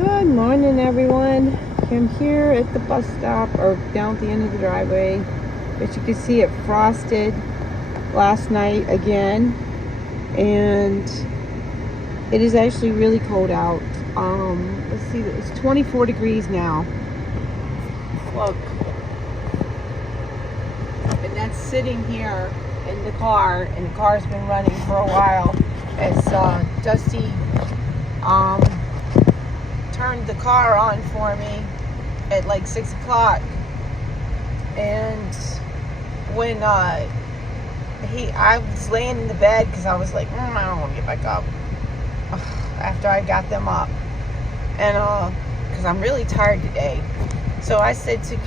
Good morning, everyone. I'm here at the bus stop, or down at the end of the driveway. But you can see it frosted last night again, and it is actually really cold out. Let's see, it's 24 degrees now. Look, and that's sitting here in the car, and the car's been running for a while as Dusty turned the car on for me at like 6 o'clock. And when I was laying in the bed because I was like, I don't want to get back up after I got them up, and because I'm really tired today. So I said to,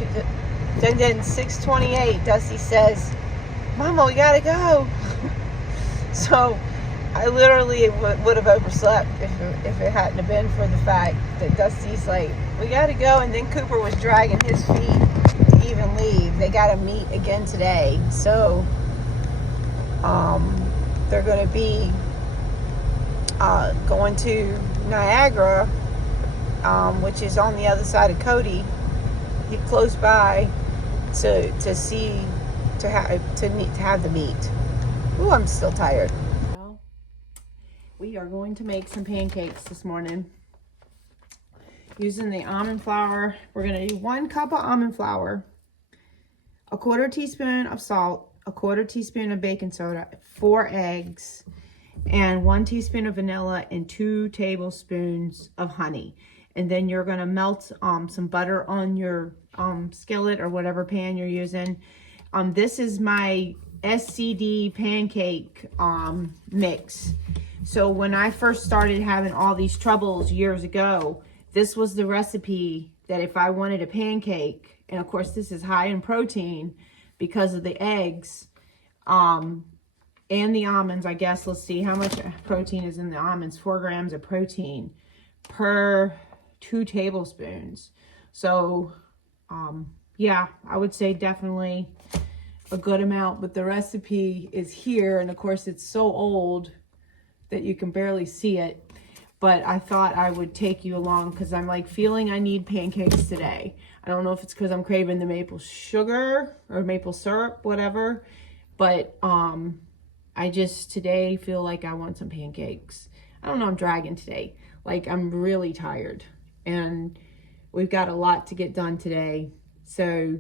then 6:28, Dusty says, "Mama, we gotta go." So I literally would have overslept if it hadn't have been for the fact that Dusty's like, "We gotta go," and then Cooper was dragging his feet to even leave. They gotta meet again today, so they're gonna be going to Niagara, which is on the other side of Cody, close by, to have the meet. Ooh, I'm still tired. We are going to make some pancakes this morning using the almond flour. We're going to do 1 cup of almond flour, a 1/4 teaspoon of salt, a 1/4 teaspoon of baking soda, 4 eggs, and 1 teaspoon of vanilla, and 2 tablespoons of honey. And then you're going to melt some butter on your skillet or whatever pan you're using. This is my SCD pancake mix. So when I first started having all these troubles years ago, this was the recipe that if I wanted a pancake, and of course this is high in protein because of the eggs and the almonds, I guess. Let's see how much protein is in the almonds. 4 grams of protein per 2 tablespoons. So yeah, I would say definitely a good amount, but the recipe is here, and of course it's so old that you can barely see it, but I thought I would take you along because I'm like feeling I need pancakes today. I don't know if it's because I'm craving the maple sugar or maple syrup, whatever, but I just today feel like I want some pancakes. I don't know, I'm dragging today. Like, I'm really tired, and we've got a lot to get done today, so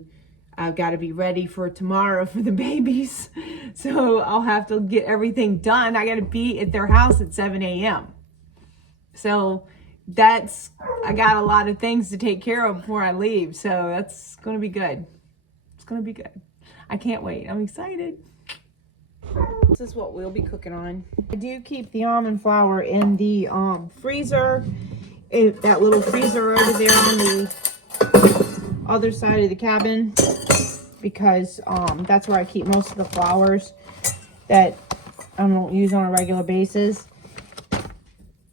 I've got to be ready for tomorrow for the babies. So I'll have to get everything done. I got to be at their house at 7 a.m. So I got a lot of things to take care of before I leave. So that's going to be good. It's going to be good. I can't wait. I'm excited. This is what we'll be cooking on. I do keep the almond flour in the freezer. That little freezer over there on the other side of the cabin, because that's where I keep most of the flours that I don't use on a regular basis.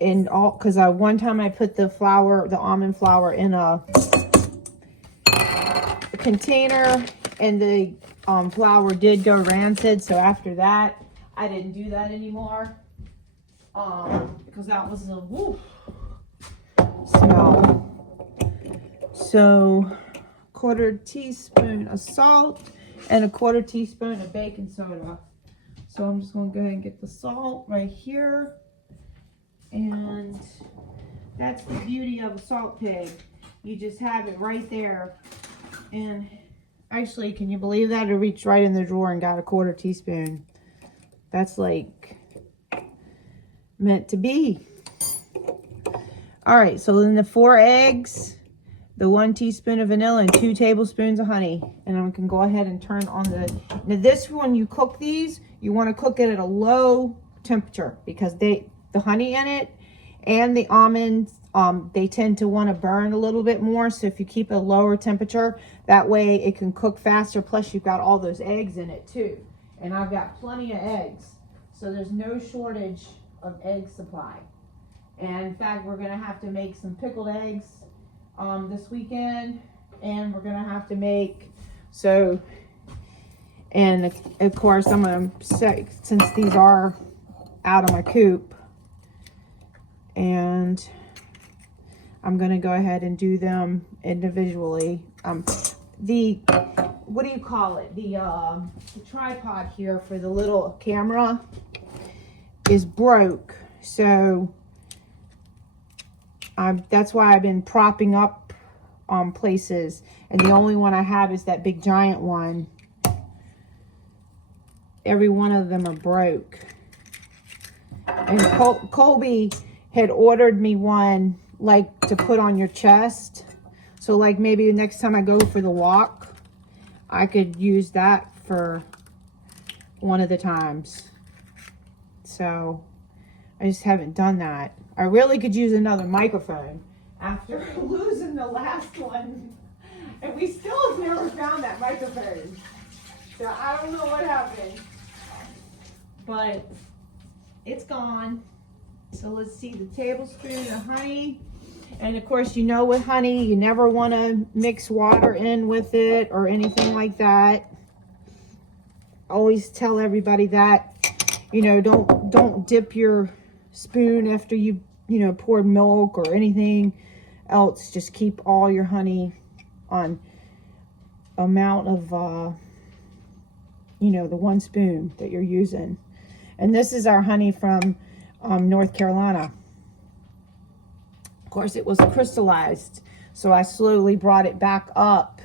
And all because one time I put the almond flour in a container, and the flour did go rancid. So after that, I didn't do that anymore because that was a smell. So 1/4 teaspoon of salt and a 1/4 teaspoon of baking soda. So I'm just going to go ahead and get the salt right here. And that's the beauty of a salt pig. You just have it right there. And actually, can you believe that? I reached right in the drawer and got a 1/4 teaspoon. That's like meant to be. All right, so then the 4 eggs, the 1 teaspoon of vanilla, and 2 tablespoons of honey. And I can go ahead and turn on now this, when you cook these, you want to cook it at a low temperature, because the honey in it and the almonds, they tend to want to burn a little bit more. So if you keep a lower temperature, that way it can cook faster. Plus you've got all those eggs in it too. And I've got plenty of eggs, so there's no shortage of egg supply. And in fact, we're going to have to make some pickled eggs this weekend, and we're gonna have to make and of course I'm gonna say, since these are out of my coop, and I'm going to go ahead and do them individually. What do you call it? The tripod here for the little camera is broke. So that's why I've been propping up places. And the only one I have is that big giant one. Every one of them are broke. And Colby had ordered me one like to put on your chest. So like maybe next time I go for the walk, I could use that for one of the times. So I just haven't done that. I really could use another microphone after losing the last one. And we still have never found that microphone. So I don't know what happened. But it's gone. So let's see, the tablespoon of honey. And of course, you know with honey, you never want to mix water in with it or anything like that. Always tell everybody that, you know, don't dip your spoon after you poured milk or anything else. Just keep all your honey on amount of, the 1 spoon that you're using. And this is our honey from North Carolina. Of course, it was crystallized, so I slowly brought it back up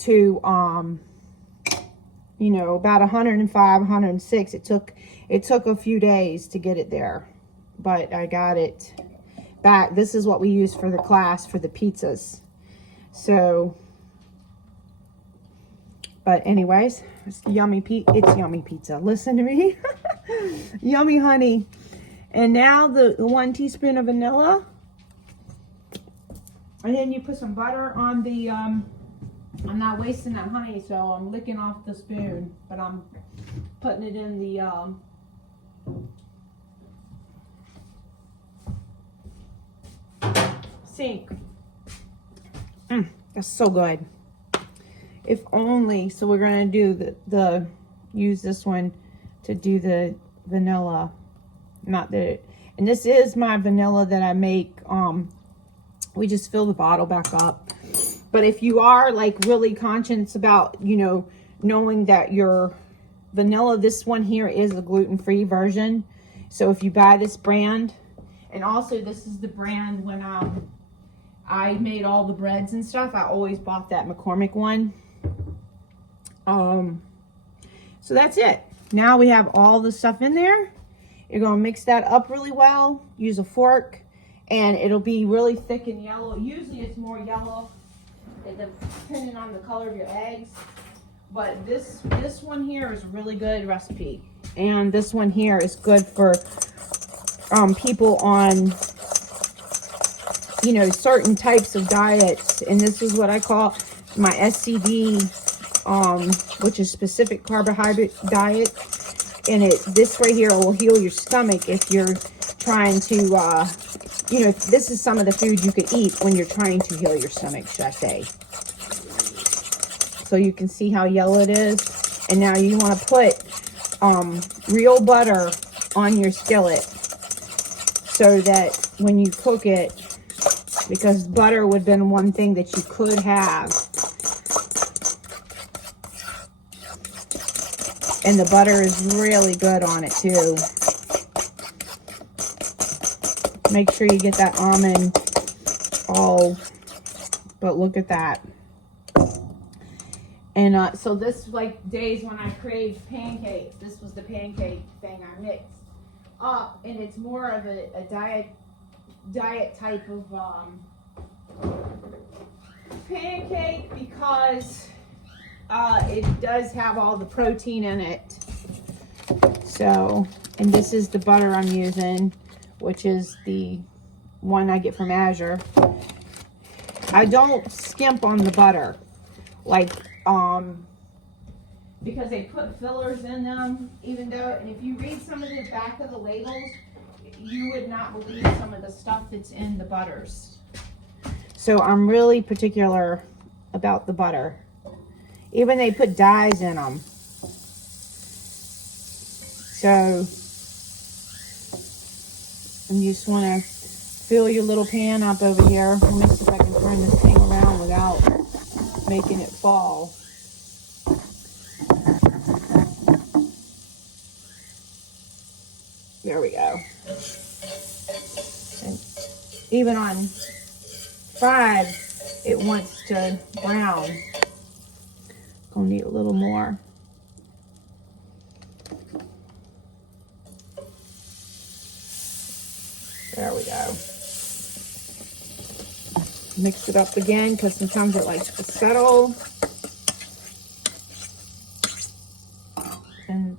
to, about 105, 106. It took a few days to get it there, but I got it back. This is what we use for the class for the pizzas. So, but anyways, it's yummy pizza. Listen to me. Yummy honey. And now the 1 teaspoon of vanilla. And then you put some butter on the, I'm not wasting that honey, so I'm licking off the spoon, but I'm putting it in the, sink. That's so good. If only, so we're going to do use this one to do the vanilla. Not that, and this is my vanilla that I make, we just fill the bottle back up. But if you are like really conscious about, knowing that your vanilla, this one here is a gluten-free version. So if you buy this brand, and also this is the brand when I made all the breads and stuff, I always bought that McCormick one. So that's it. Now we have all the stuff in there. You're going to mix that up really well. Use a fork. And it'll be really thick and yellow. Usually it's more yellow, depending on the color of your eggs. But this one here is a really good recipe. And this one here is good for people on, certain types of diets. And this is what I call my SCD, which is specific carbohydrate diet. And this right here will heal your stomach if you're trying to, this is some of the food you could eat when you're trying to heal your stomach, should I say. So you can see how yellow it is. And now you want to put real butter on your skillet so that when you cook it, because butter would have been one thing that you could have. And the butter is really good on it too. Make sure you get that almond all, but look at that. And so this, like days when I craved pancakes, this was the pancake thing I mixed up, and it's more of a diet type of pancake because it does have all the protein in it. So, and this is the butter I'm using, which is the one I get from Azure. I don't skimp on the butter, like, because they put fillers in them, even though, and if you read some of the back of the labels, you would not believe some of the stuff that's in the butters. So I'm really particular about the butter. Even they put dyes in them. So, and you just want to fill your little pan up over here. Let me see if I can turn this thing around without making it fall. There we go. And even on 5, it wants to brown. Gonna need a little more. There we go. Mix it up again because sometimes it likes to settle. And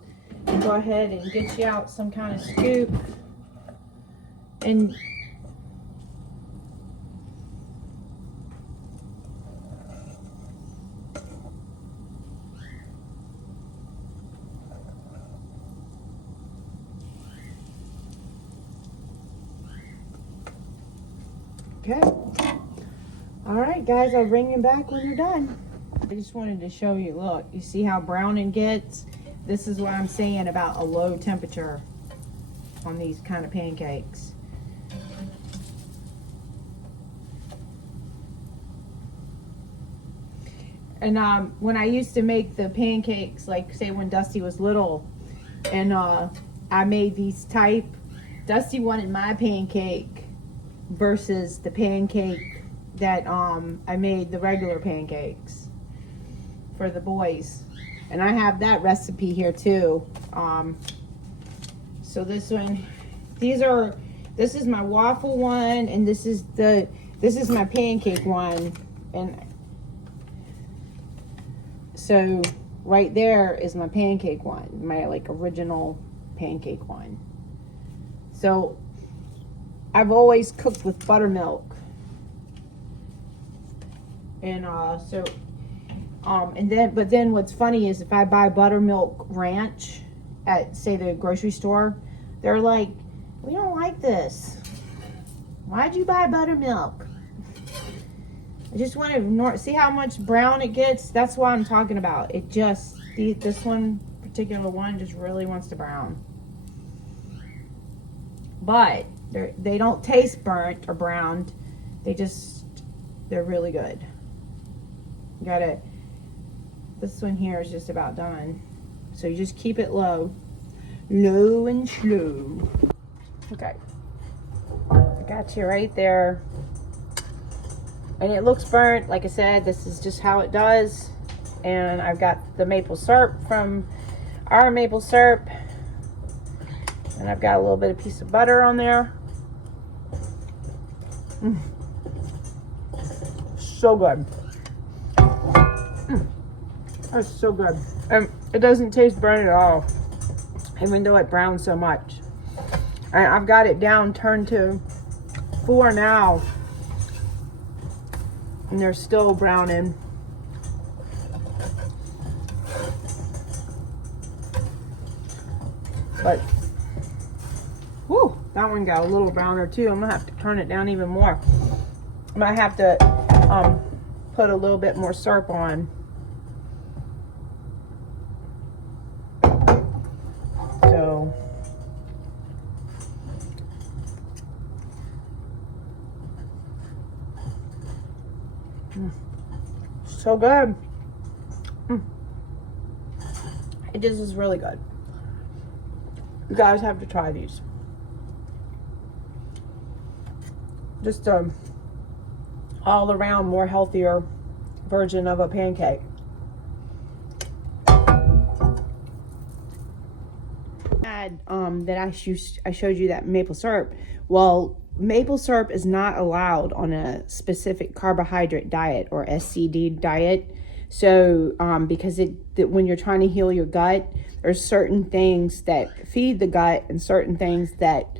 go ahead and get you out some kind of scoop. And okay. All right, guys, I'll bring you back when you're done. I just wanted to show you, look, you see how brown it gets? This is what I'm saying about a low temperature on these kind of pancakes. And when I used to make the pancakes, like say when Dusty was little, and I made these type, Dusty wanted my pancake versus the pancake that I made, the regular pancakes for the boys. And I have that recipe here too. So this one, this is my waffle one, and this is my pancake one. And so right there is my pancake one, my like original pancake one. So I've always cooked with buttermilk. And but then what's funny is if I buy buttermilk ranch at, say, the grocery store, they're like, we don't like this. Why'd you buy buttermilk? I just want to see how much brown it gets. That's what I'm talking about. It just, this one particular one just really wants to brown. But they don't taste burnt or browned. They're really good. You gotta, this one here is just about done. So you just keep it low and slow. Okay, I got you right there. And it looks burnt. Like I said, this is just how it does. And I've got the maple syrup from our maple syrup. And I've got a little bit of piece of butter on there. So good. That's so good. And it doesn't taste burnt at all, even though it browns so much. And I've got it down, turned to 4 now. And they're still browning. But, whew, that one got a little browner too. I'm gonna have to turn it down even more. I might have to put a little bit more syrup on. So, so good. It just is really good. You guys have to try these. Just all around more healthier version of a pancake. That I showed you that maple syrup. Well, maple syrup is not allowed on a specific carbohydrate diet or SCD diet. So because when you're trying to heal your gut, there's certain things that feed the gut and certain things that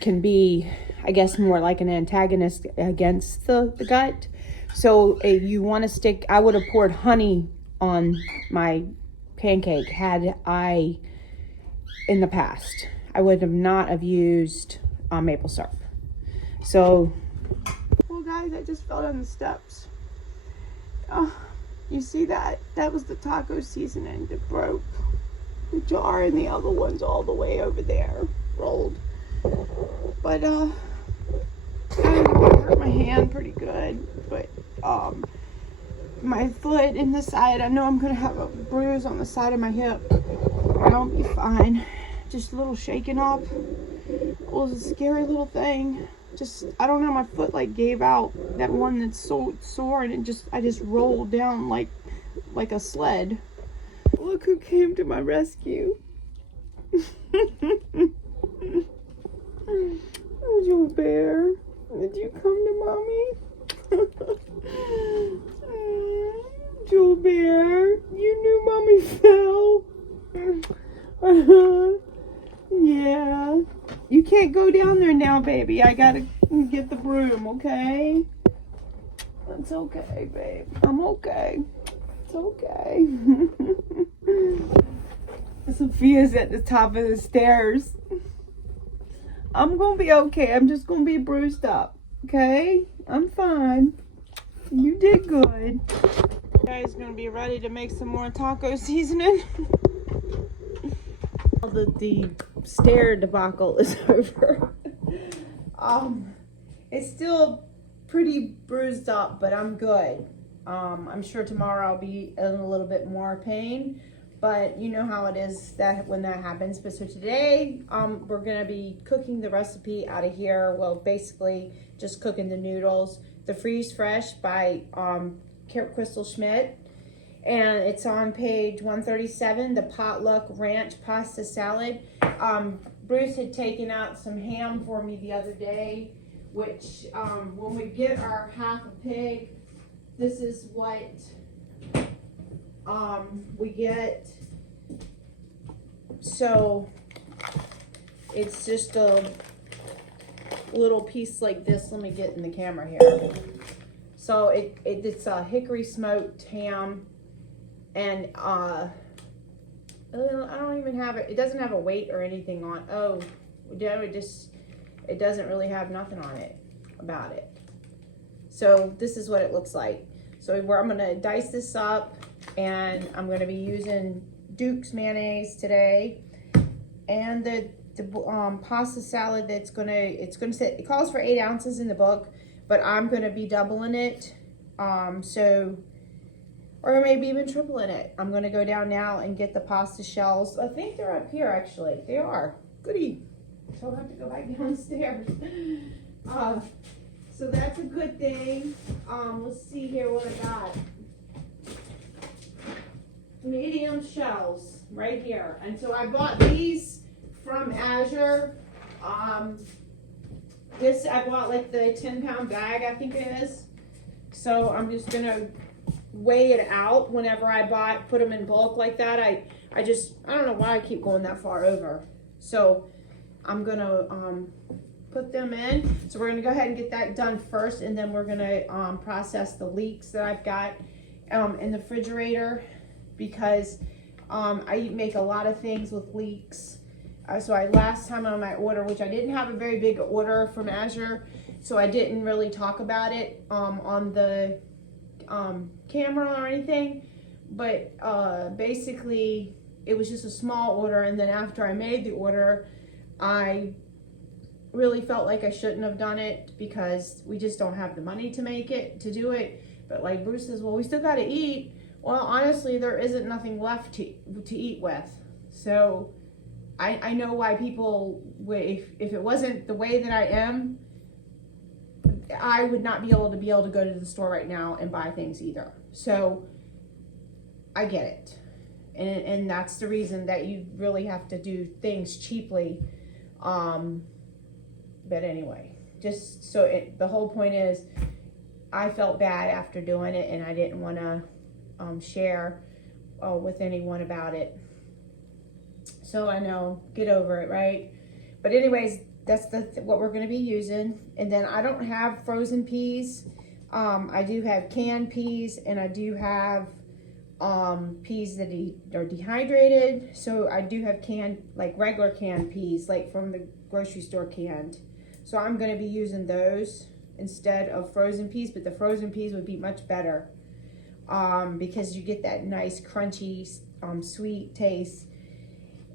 can be, I guess, more like an antagonist against the gut. So you want to stick, I would have poured honey on my pancake had I, in the past. I would not have used maple syrup. So, well guys, I just fell down the steps. Oh, you see that? That was the taco seasoning that broke the jar, and the other one's all the way over there, rolled. But hurt my hand pretty good, but my foot in the side, I know I'm gonna have a bruise on the side of my hip. I'll be fine. Just a little shaken up. It was a scary little thing. Just, I don't know, my foot like gave out, that one that's so sore, and I just rolled down like a sled. Look who came to my rescue. Joe Bear, did you come to mommy? Joe Bear, you knew mommy fell. Yeah. You can't go down there now, baby. I gotta get the broom, okay? It's okay, babe. I'm okay. It's okay. Sophia's at the top of the stairs. I'm gonna be okay. I'm just gonna be bruised up, okay? I'm fine. You did good. You guys gonna be ready to make some more taco seasoning? The stair debacle is over. It's still pretty bruised up, but I'm good. I'm sure tomorrow I'll be in a little bit more pain, but you know how it is that when that happens. But so today, we're gonna be cooking the recipe out of here. Well, basically just cooking the noodles. The Freeze Fresh by Crystal Schmidt. And it's on page 137, the Potluck Ranch Pasta Salad. Bruce had taken out some ham for me the other day, which when we get our half a pig, this is what we get. So it's just a little piece like this. Let me get in the camera here. So it's a hickory smoked ham. And I don't even have it. It doesn't have a weight or anything on. Oh, no, it doesn't really have nothing on it about it. So this is what it looks like. So I'm gonna dice this up, and I'm gonna be using Duke's mayonnaise today, and the pasta salad it calls for 8 ounces in the book, but I'm gonna be doubling it. Or maybe even tripling it. I'm gonna go down now and get the pasta shells. I think they're up here actually. They are. Goody. So I'll have to go back downstairs. So that's a good thing. Let's see here what I got. Medium shells right here. And so I bought these from Azure. This I bought like the 10-pound bag, I think it is. So I'm just gonna weigh it out whenever I put them in bulk like that. I don't know why I keep going that far over. So I'm gonna put them in. So we're gonna go ahead and get that done first, and then we're gonna process the leeks that I've got in the refrigerator, because I make a lot of things with leeks. So last time on my order, which I didn't have a very big order from Azure, so I didn't really talk about it on the camera or anything, but basically it was just a small order, and then after I made the order, I really felt like I shouldn't have done it because we just don't have the money to do it. But like Bruce says, well, we still got to eat. Well, honestly, there isn't nothing left to eat with. So I know why people, if it wasn't the way that I am, I would not be able to go to the store right now and buy things either. So I get it. And that's the reason that you really have to do things cheaply. But anyway, just so the whole point is, I felt bad after doing it, and I didn't want to share with anyone about it. So I know, get over it, right? But anyways, that's what we're going to be using. And then I don't have frozen peas. I do have canned peas, and I do have peas that are dehydrated. So I do have canned, like regular canned peas, like from the grocery store canned. So I'm going to be using those instead of frozen peas, but the frozen peas would be much better because you get that nice crunchy sweet taste,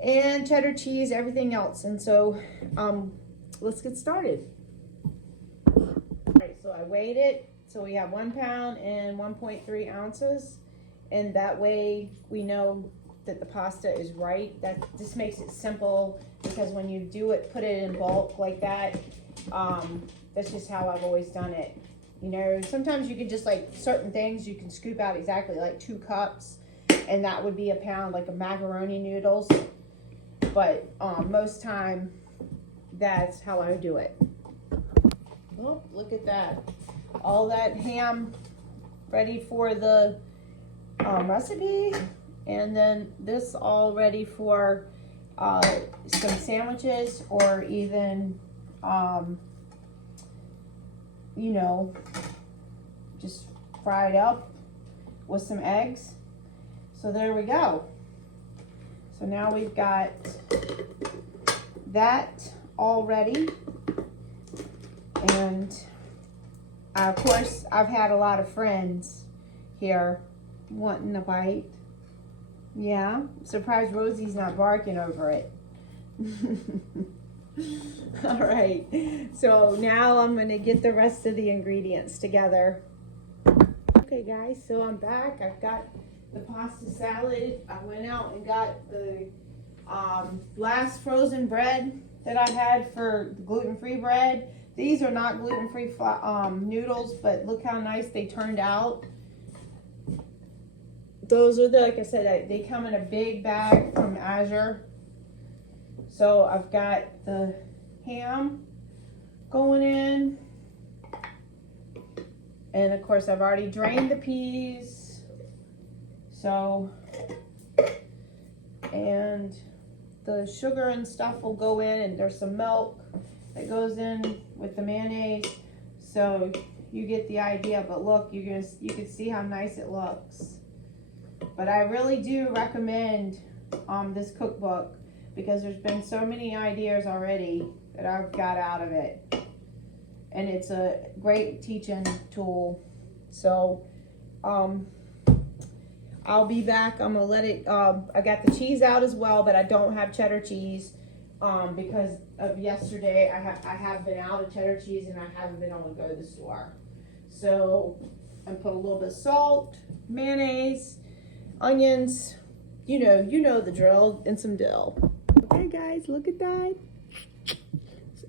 and cheddar cheese, everything else. And so let's get started. weight it. So we have 1 pound and 1.3 ounces. And that way we know that the pasta is right. That just makes it simple, because when you do it, put it in bulk like that, that's just how I've always done it. You know, sometimes you can just, like, certain things you can scoop out exactly like 2 cups, and that would be a pound, like a macaroni noodles. But most time, that's how I do it. Oh, look at that. All that ham ready for the recipe. And then this all ready for some sandwiches, or even, you know, just fried up with some eggs. So there we go. So now we've got that all ready. And of course, I've had a lot of friends here wanting a bite. Yeah, surprised Rosie's not barking over it. All right, so now I'm gonna get the rest of the ingredients together. Okay guys, so I'm back. I've got the pasta salad. I went out and got the last frozen bread that I had for gluten-free bread. These are not gluten-free noodles, but look how nice they turned out. Those are the, like I said, they come in a big bag from Azure. So I've got the ham going in. And of course I've already drained the peas. So, and the sugar and stuff will go in, and there's some milk that goes in with the mayonnaise. So you get the idea, but look, you can see how nice it looks. But I really do recommend this cookbook, because there's been so many ideas already that I've got out of it. And it's a great teaching tool. So I'll be back. I'm gonna let it, I got the cheese out as well, but I don't have cheddar cheese because of yesterday. I have been out of cheddar cheese, and I haven't been able to go to the store. So I put a little bit of salt, mayonnaise, onions, you know the drill, and some dill. Okay guys, look at that.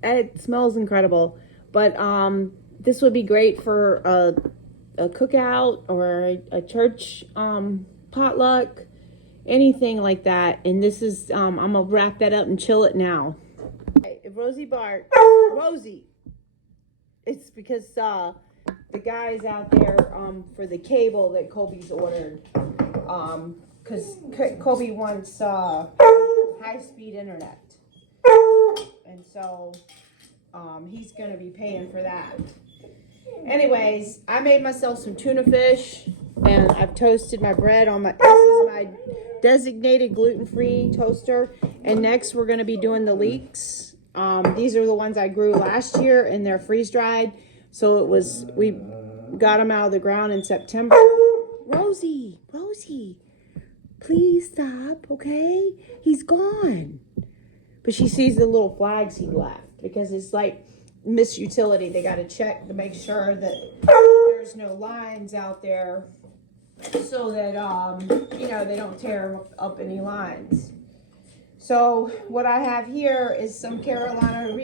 It smells incredible. But this would be great for a cookout or a church potluck, anything like that. And this is, I'm gonna wrap that up and chill it now. If Rosie barks, Rosie, it's because the guy's out there for the cable that Colby's ordered. Because Colby wants high-speed internet. And so he's going to be paying for that. Anyways, I made myself some tuna fish, and I've toasted my bread on this is my designated gluten-free toaster. And next we're going to be doing the leeks. These are the ones I grew last year, and they're freeze-dried. So we got them out of the ground in September. Rosie, please stop, okay? He's gone. But she sees the little flags he left, because it's like misutility. They got to check to make sure that there's no lines out there, so that they don't tear up any lines. So what I have here is some Carolina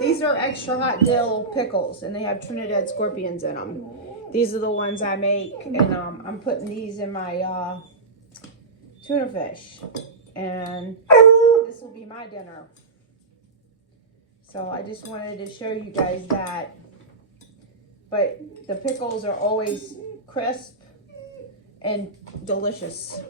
these are extra hot dill pickles, and they have Trinidad scorpions in them. These are the ones I make, and I'm putting these in my tuna fish, and this will be my dinner. So I just wanted to show you guys that. But the pickles are always crisp and delicious.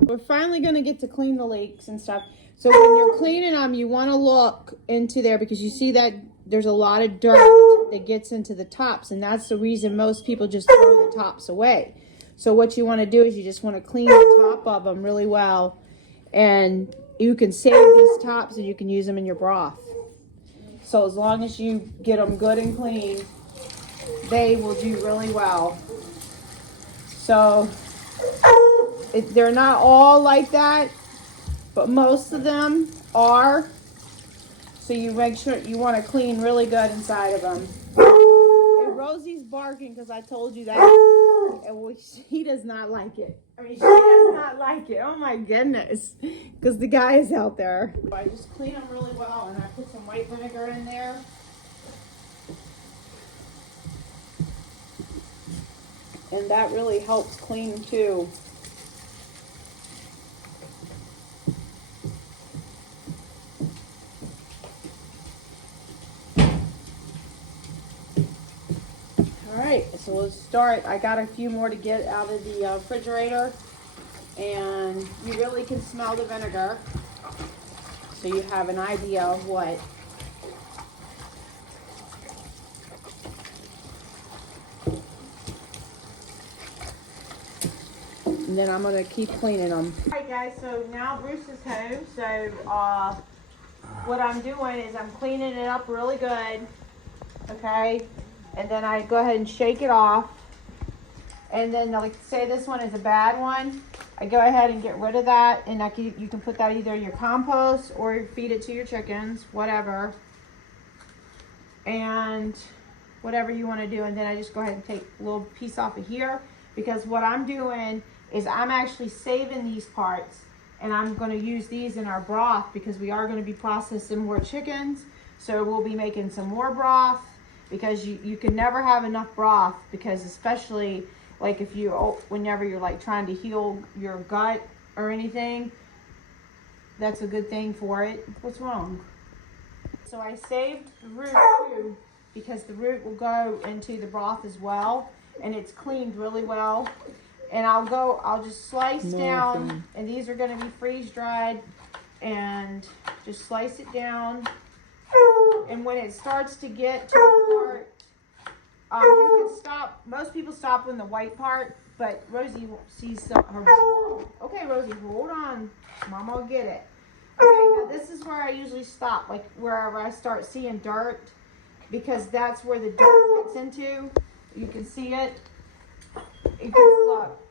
We're finally going to get to clean the leeks and stuff. So when you're cleaning them, you want to look into there, because you see that there's a lot of dirt that gets into the tops, and that's the reason most people just throw the tops away. So what you want to do is you just want to clean the top of them really well, and you can save these tops and you can use them in your broth. So as long as you get them good and clean, they will do really well. So they're not all like that, but most of them are. So you make sure you want to clean really good inside of them. barking because I told you that. Well, he does not like it. I mean, she does not like it. Oh my goodness. Because the guy is out there. I just clean them really well and I put some white vinegar in there. And that really helps clean too. Alright, so we'll start. I got a few more to get out of the refrigerator. And you really can smell the vinegar. So you have an idea of what. And then I'm going to keep cleaning them. Alright guys, so now Bruce is home. So what I'm doing is I'm cleaning it up really good. Okay? And then I go ahead and shake it off. And then, like, say this one is a bad one, I go ahead and get rid of that. And you can put that either in your compost or feed it to your chickens, whatever. And whatever you want to do. And then I just go ahead and take a little piece off of here. Because what I'm doing is I'm actually saving these parts. And I'm going to use these in our broth because we are going to be processing more chickens. So we'll be making some more broth. Because you can never have enough broth, because especially like if whenever you're like trying to heal your gut or anything, that's a good thing for it. What's wrong? So I saved the root too, because the root will go into the broth as well, and it's cleaned really well. And I'll just slice down, and these are going to be freeze dried, and just slice it down. And when it starts to get to the part, you can stop. Most people stop in the white part, but Rosie sees her. Okay, Rosie, hold on. Mama will get it. Okay, now this is where I usually stop, like wherever I start seeing dirt, because that's where the dirt gets into. You can see it. You can look.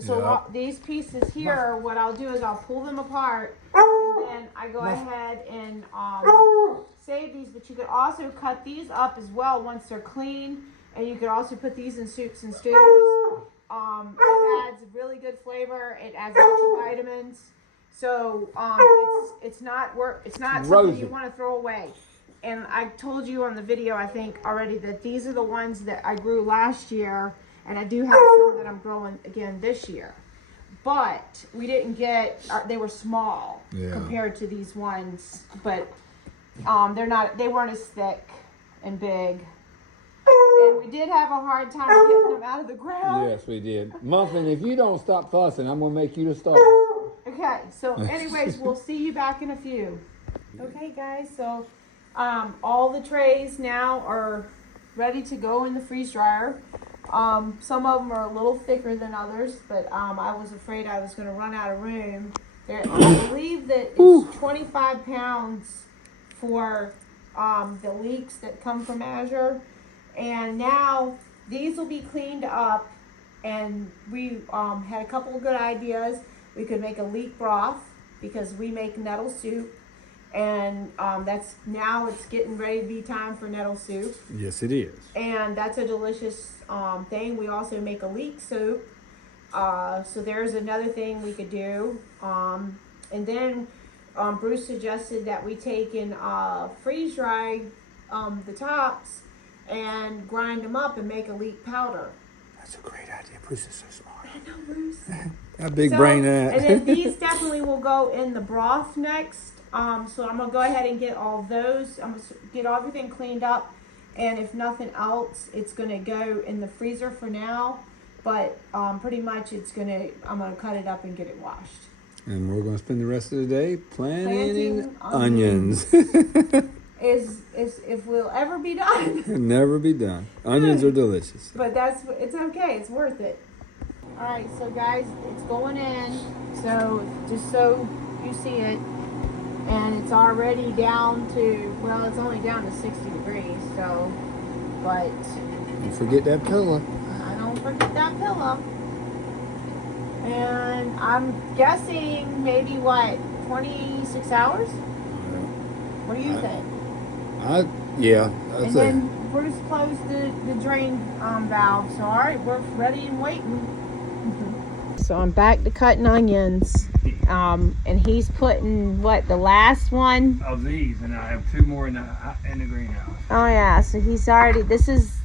So these pieces here, what I'll do is I'll pull them apart, and then I go ahead and save these. But you could also cut these up as well once they're clean, and you could also put these in soups and stews. It adds really good flavor. It adds vitamins. So it's not something you want to throw away. And I told you on the video, I think already, that these are the ones that I grew last year. And I do have some that I'm growing again this year. But we didn't get, they were small compared to these ones. But they weren't as thick and big. And we did have a hard time getting them out of the ground. Yes, we did. Muffin, if you don't stop fussing, I'm going to make you the star. Okay, so anyways, we'll see you back in a few. Okay, guys, so all the trays now are ready to go in the freeze dryer. Some of them are a little thicker than others, but I was afraid I was going to run out of room. I believe that it's 25 pounds for the leeks that come from Azure. And now these will be cleaned up, and we had a couple of good ideas. We could make a leek broth because we make nettle soup. And it's getting ready to be time for nettle soup. Yes, it is. And that's a delicious thing. We also make a leek soup. So there's another thing we could do. And then Bruce suggested that we take and freeze dry the tops and grind them up and make a leak powder. That's a great idea. Bruce is so smart. I know, Bruce. How big brain that. And then these definitely will go in the broth next. So I'm going to go ahead and get all those. I'm going to get everything cleaned up. And if nothing else, it's going to go in the freezer for now. But pretty much I'm going to cut it up and get it washed. And we're going to spend the rest of the day planting onions. If we'll ever be done. Never be done. Onions are delicious. But it's okay. It's worth it. All right, so guys, it's going in. So just so you see it. And it's already down to, well, it's only down to 60 degrees, so, but. Don't forget that pillow. I don't forget that pillow. And I'm guessing maybe, 26 hours? What do you think? Yeah. And then Bruce closed the drain valve. So all right, we're ready and waiting. So I'm back to cutting onions. And he's putting what, the last one of these, and I have 2 more in the greenhouse. Oh yeah, so he's already, this is.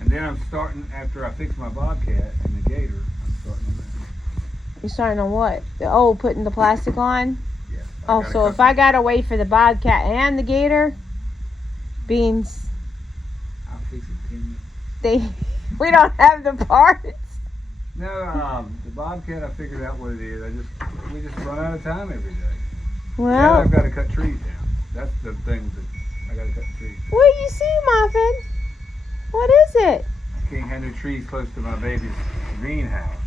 And then I'm starting, after I fix my bobcat and the gator, I'm starting on that. You're starting on what? Putting the plastic on? Yeah. Oh, so if I gotta wait for the bobcat and the gator, beans, I'll fix it, can you? we don't have the parts. No, the bobcat, I figured out what it is. We just run out of time every day. Well, and I've got to cut trees down. That's the thing that I got to cut trees. What do you see, Muffin? What is it? I can't have no trees close to my baby's greenhouse.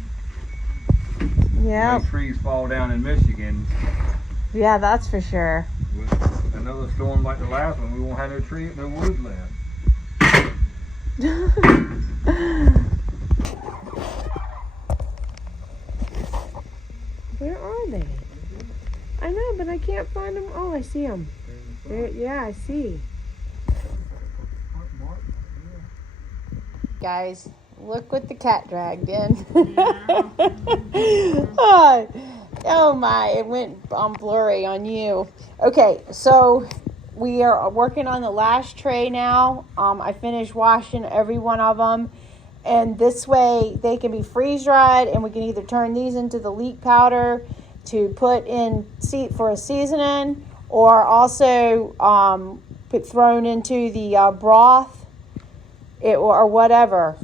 Yeah. When trees fall down in Michigan. Yeah, that's for sure. With another storm like the last one, we won't have no wood left. Where are they? I know, but I can't find them. Oh, I see them. Yeah, I see. Guys, look what the cat dragged in. Oh my, it went blurry on you. Okay, so we are working on the last tray now. I finished washing every one of them. And this way they can be freeze dried, and we can either turn these into the leek powder to put in for a seasoning, or also put thrown into the broth or whatever.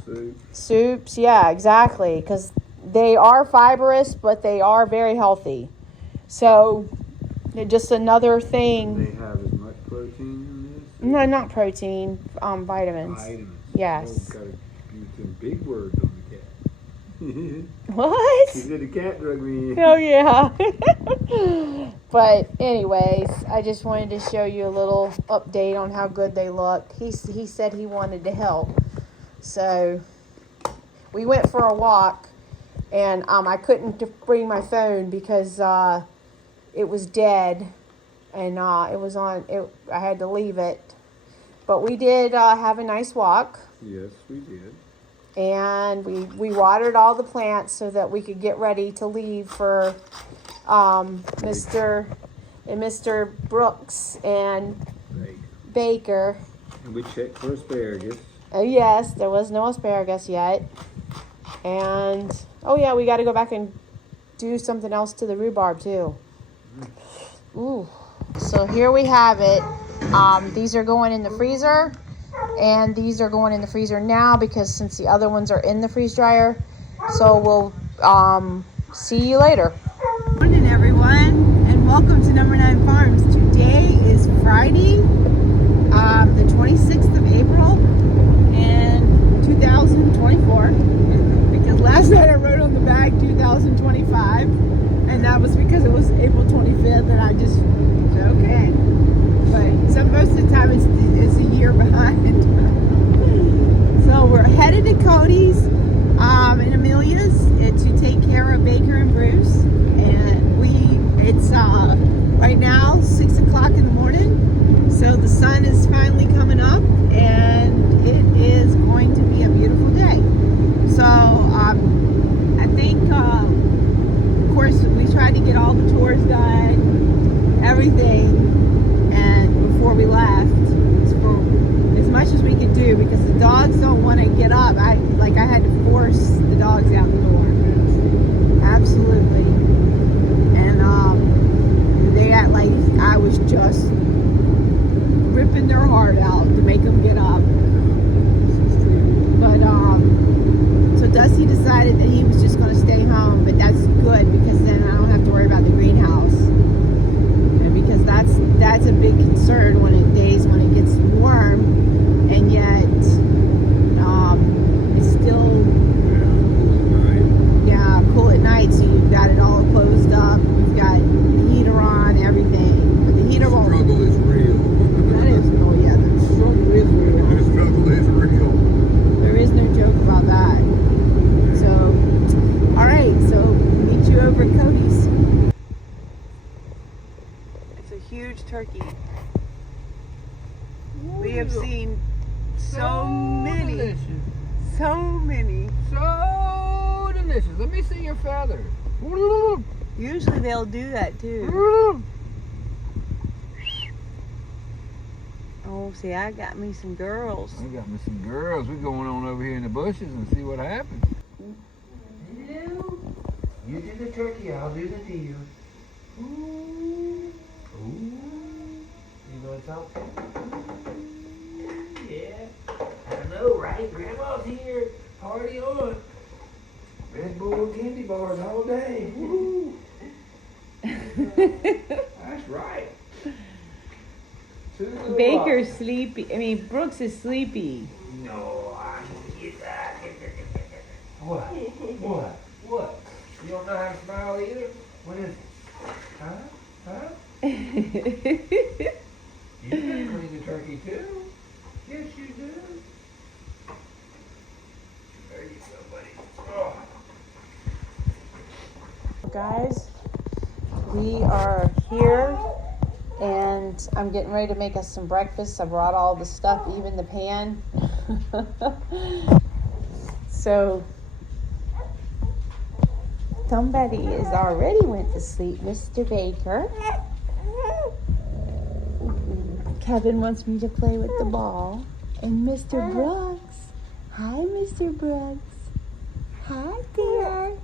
Soups, yeah, exactly, because they are fibrous, but they are very healthy. So just another thing. Do they have as much protein in this? No, not protein, vitamins. Vitamins. Yes. Oh, some big words on the cat. What? He said the cat drug me in. Oh yeah. But anyways, I just wanted to show you a little update on how good they look. He said he wanted to help, so we went for a walk, and I couldn't bring my phone because it was dead, and it was on. I had to leave it, but we did have a nice walk. Yes, we did. And we watered all the plants so that we could get ready to leave for Mr. Brooks and Baker. And we checked for asparagus. Oh yes, there was no asparagus yet. And yeah, we got to go back and do something else to the rhubarb too. Ooh. So here we have it. These are going in the freezer. And these are going in the freezer now because since the other ones are in the freeze dryer. So we'll see you later. Good morning, everyone, and welcome to Number 9 Farms. Today is Friday, the 26th of April in 2024. Because last night I wrote on the bag 2025, and that was because it was April 25th, and I just said, okay. But most of the time it's a year behind. So we're headed to Cody's in Amelia's to take care of Baker and Bruce. And it's right now 6 o'clock in the morning. So the sun is finally coming up, and it is going to be a beautiful day. So I think, of course, we tried to get all the chores done, everything. Before we left, for as much as we could do, because the dogs don't want to get up. I had to force the dogs out the door. Absolutely. And they act like I was just ripping their heart out to make them get up. But so Dusty decided that he was just going to stay home, but that's good because then I don't have to worry about the greenhouse. Because that's a big concern when it gets warm, and yet it's still cool at night. So you've got it all closed up. We've got the heater on, everything. But the heater won't. The struggle is real. That is the struggle is real. The struggle is real. There is no joke about that. So, all right. So meet you over at Cody's. Huge turkey. We have seen So many. Delicious. So many. So delicious. Let me see your feathers. Usually they'll do that too. Oh, see, I got me some girls. I got me some girls. We're going on over here in the bushes and see what happens. Hello. You do the turkey, I'll do the deer. Ooh. Ooh. You gonna talk to me? Yeah. I know, right? Grandma's here. Party on. Red Bull candy bars all day. Woo. That's right. Baker's sleepy. Brooks is sleepy. No, I'm gonna get that. What? What? What? You don't know how to smile either? What is it? Huh? Huh? You can clean the turkey too. Yes, you do. There you go, buddy. Oh. Guys, we are here and I'm getting ready to make us some breakfast. I brought all the stuff, even the pan. So somebody is already went to sleep, Mr. Baker. Kevin wants me to play with the ball. And Mr. Brooks. Hi, Mr. Brooks. Hi there.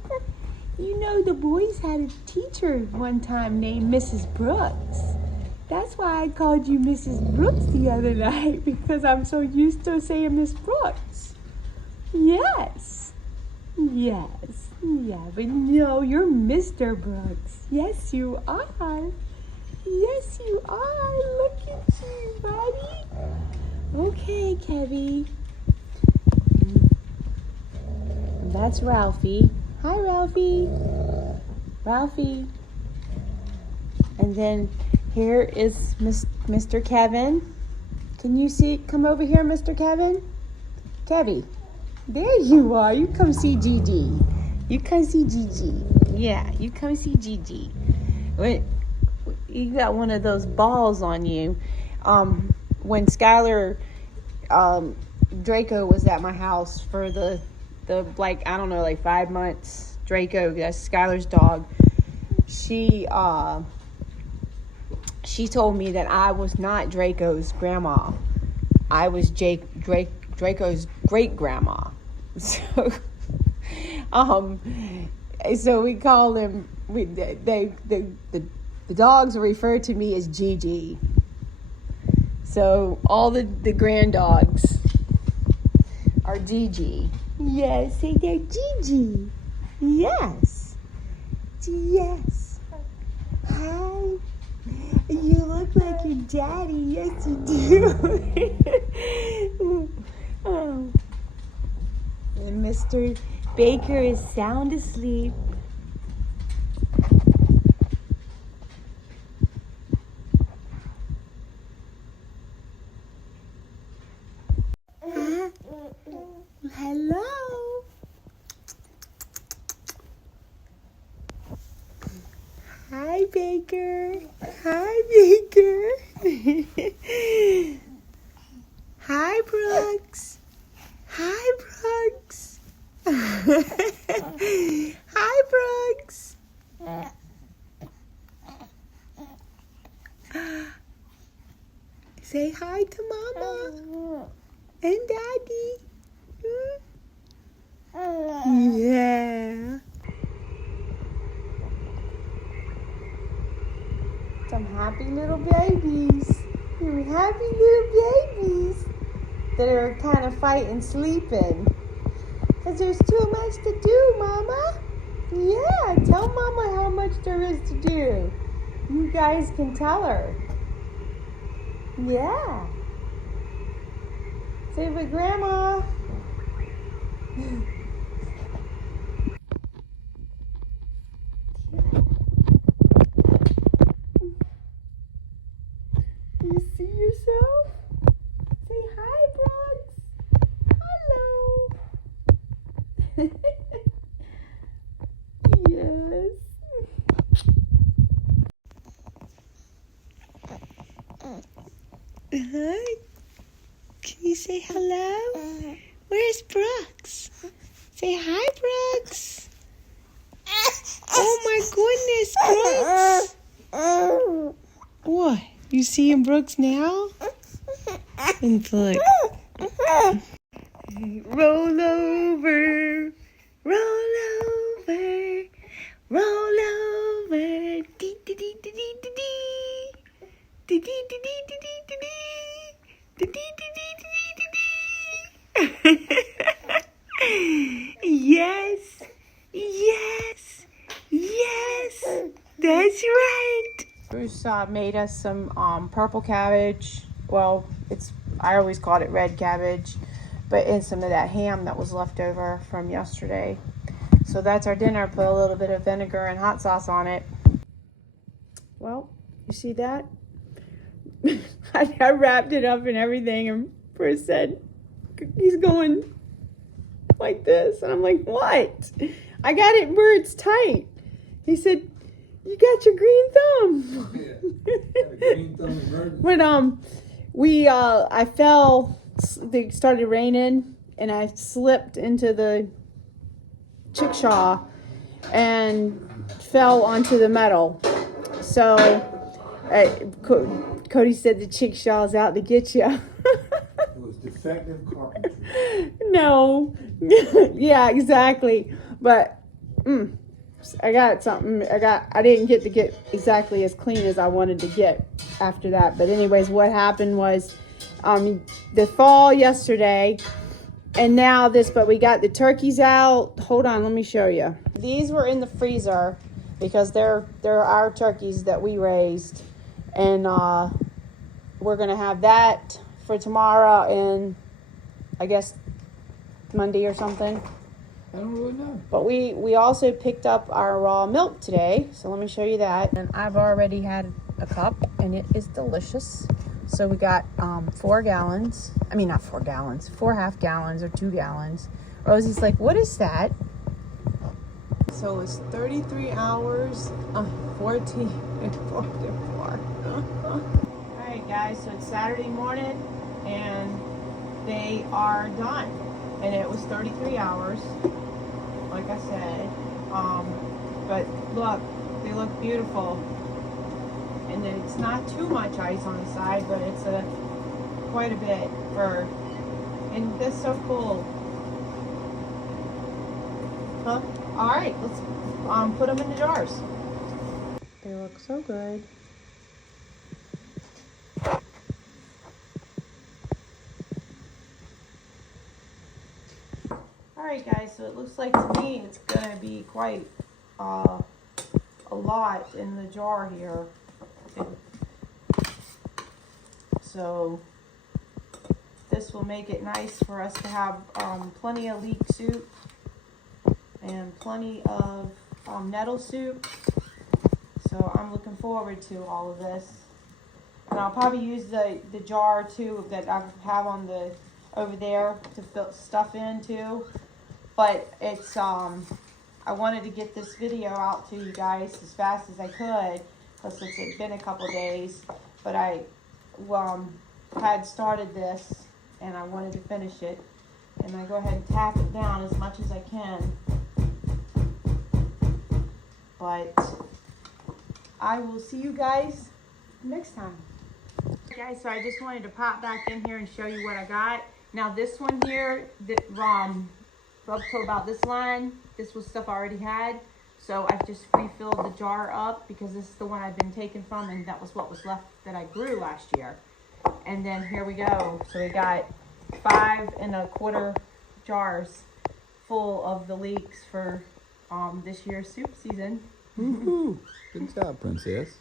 You know, the boys had a teacher one time named Mrs. Brooks. That's why I called you Mrs. Brooks the other night, because I'm so used to saying Miss Brooks. Yes. Yes. Yeah, but no, you're Mr. Brooks. Yes, you are. Yes, you are. Look at you, buddy. Okay, Kevy. That's Ralphie. Hi, Ralphie. Ralphie. And then here is Mr. Kevin. Can you see? Come over here, Mr. Kevin. Kevy. There you are. You come see Gigi. You come see Gigi. Yeah, you come see Gigi. Wait, you got one of those balls on you. When Skylar Draco was at my house for the I don't know, like 5 months. Draco, that's Skylar's dog. She told me that I was not Draco's grandma. I was Draco's great grandma. So, so we call him. The dogs refer to me as Gigi. So all the grand dogs are Gigi. Yes, say they're Gigi. Yes. Yes. Hi. You look like your daddy. Yes, you do. Oh. And Mr. Baker is sound asleep. Hello. Hi, Baker. Hi, Baker. Hi, Brooks. Hi, Brooks. Hi, Brooks. Say hi to Mama and Daddy. Yeah. Some happy little babies. Some happy little babies that are kind of fighting sleeping. Because there's too much to do, Mama. Yeah, tell Mama how much there is to do. You guys can tell her. Yeah. Say with Grandma. You see yourself? Say hi, Brooks. Hello. Yes. Hi. Can you say hello? Where's Brooks? Say hi, Brooks. Oh my goodness, Brooks. What? You seeing Brooks now? And look. Roll over, roll over, roll over. Dee dee dee dee dee dee dee. Dee dee dee dee dee dee dee dee. Dee dee dee dee dee dee dee. Yes, yes, yes. That's right. Bruce made us some purple cabbage. Well, I always called it red cabbage, but in some of that ham that was left over from yesterday. So that's our dinner. Put a little bit of vinegar and hot sauce on it. Well, you see that? I wrapped it up and everything, and Bruce said, he's going like this. And I'm like, what? I got it where it's tight. He said, you got your green thumb. Green thumb emergency. But I fell. It started raining, and I slipped into the chickshaw and fell onto the metal. So Cody said the chickshaw's out to get you. It was defective carpentry. No. Yeah, exactly. But I got something. I didn't get to get exactly as clean as I wanted to get after that. But anyways, what happened was the fall yesterday, and now this. But we got the turkeys out. Hold on, let me show you. These were in the freezer because they're our turkeys that we raised, and we're gonna have that for tomorrow and I guess Monday or something. I don't really know. But we also picked up our raw milk today, so let me show you that. And I've already had a cup, and it is delicious. So we got 4 gallons. I mean, not 4 gallons, 4 half gallons or 2 gallons. Rosie's like, what is that? So it's 33 hours, 14, 44. All right, guys, so it's Saturday morning, and they are done. And it was 33 hours, like I said. But look, they look beautiful. And then it's not too much ice on the side, but it's quite a bit and that's so cool. Huh? All right, let's put them in the jars. They look so good. Alright guys, so it looks like to me it's going to be quite a lot in the jar here. So this will make it nice for us to have plenty of leek soup and plenty of nettle soup. So I'm looking forward to all of this. And I'll probably use the jar too that I have on over there to fill stuff in too. But it's I wanted to get this video out to you guys as fast as I could, because it's been a couple days. But I had started this and I wanted to finish it, and I go ahead and tap it down as much as I can. But I will see you guys next time. Guys, so I just wanted to pop back in here and show you what I got. Now this one here, up to about this line, this was stuff I already had. So I've just refilled the jar up because this is the one I've been taken from, and that was what was left that I grew last year. And then here we go. So we got 5 1/4 jars full of the leeks for this year's soup season. Woohoo! Good job, princess.